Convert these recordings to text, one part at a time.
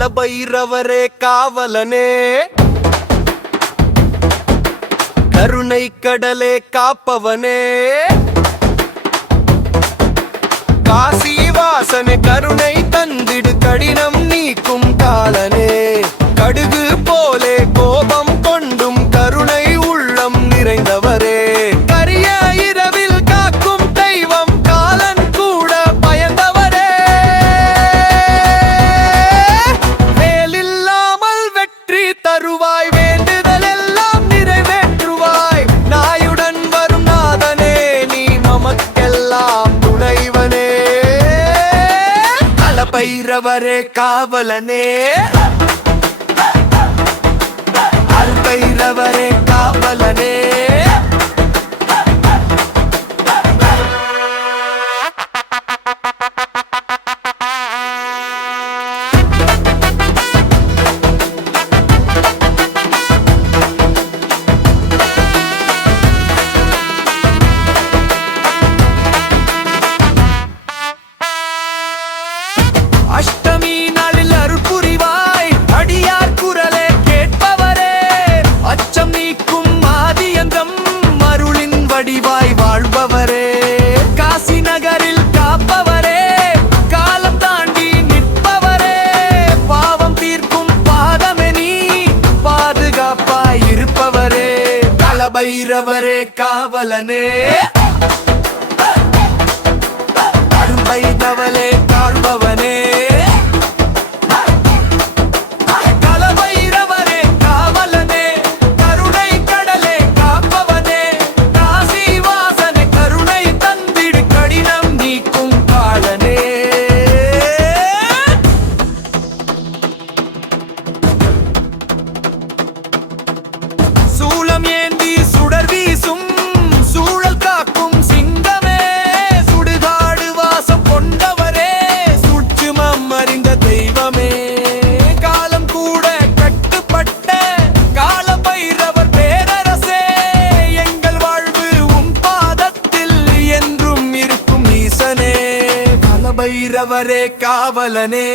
காலபைரவரே காவலனே, கருணை கடலே காப்பவனே, காசி வாசனே கருணை தந்திடு கடினம் நீக்கும் காலனே, கடுகு போலே கோபம் கொண்டும் கருணை உள்ளம் நிறைந்தவரே, கரிய இரவில் காக்கும் தெய்வம் காலன் கூட பயந்தவரே, வேலில்லாமல் வெற்றி தருவாய், வேண்டுதல் எல்லாம் நிறைவேற்றுவாய், நாயுடன் வரும் நாதனே நீ நமக்கெல்லாம் துணைவனே, காலபைரவரே காவலனே, பைரவரே காவலனே. அஷ்டமி நாளில் அருள் புரிவாய், அடியார் குரலே கேட்பவரே, அச்சம் நீக்கும் ஆதியந்தம் அருளின் வடிவாய் வாழ்பவரே, காசி நகரில் காப்பவரே, காலம் தாண்டி நிற்பவரே, பாவம் தீர்க்கும் பாதமே நீ பாதுகாப்பாய் இருப்பவரே, காலபைரவரே காவலனே, அரும்பைரவரே காண்பவனே, சூளம் ஏந்தி சுடர் வீசும் சூழல் காக்கும் சிங்கமே, சுடுகாடு வாசம் கொண்டவரே, சூட்சுமம் அறிந்த தெய்வமே, காலம் கூட கட்டுப்பட்ட காலபைரவர் பேரரசே, எங்கள் வாழ்வு உன் பாதத்தில் என்றும் இருக்கும் ஈசனே, காலபைரவரே காவலனே,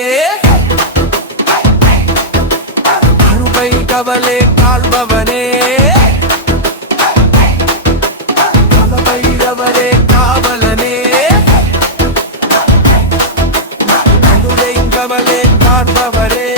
கவலே கால்பவனே, காலபைரவரே காவலனே, கவலே காண்பவரே.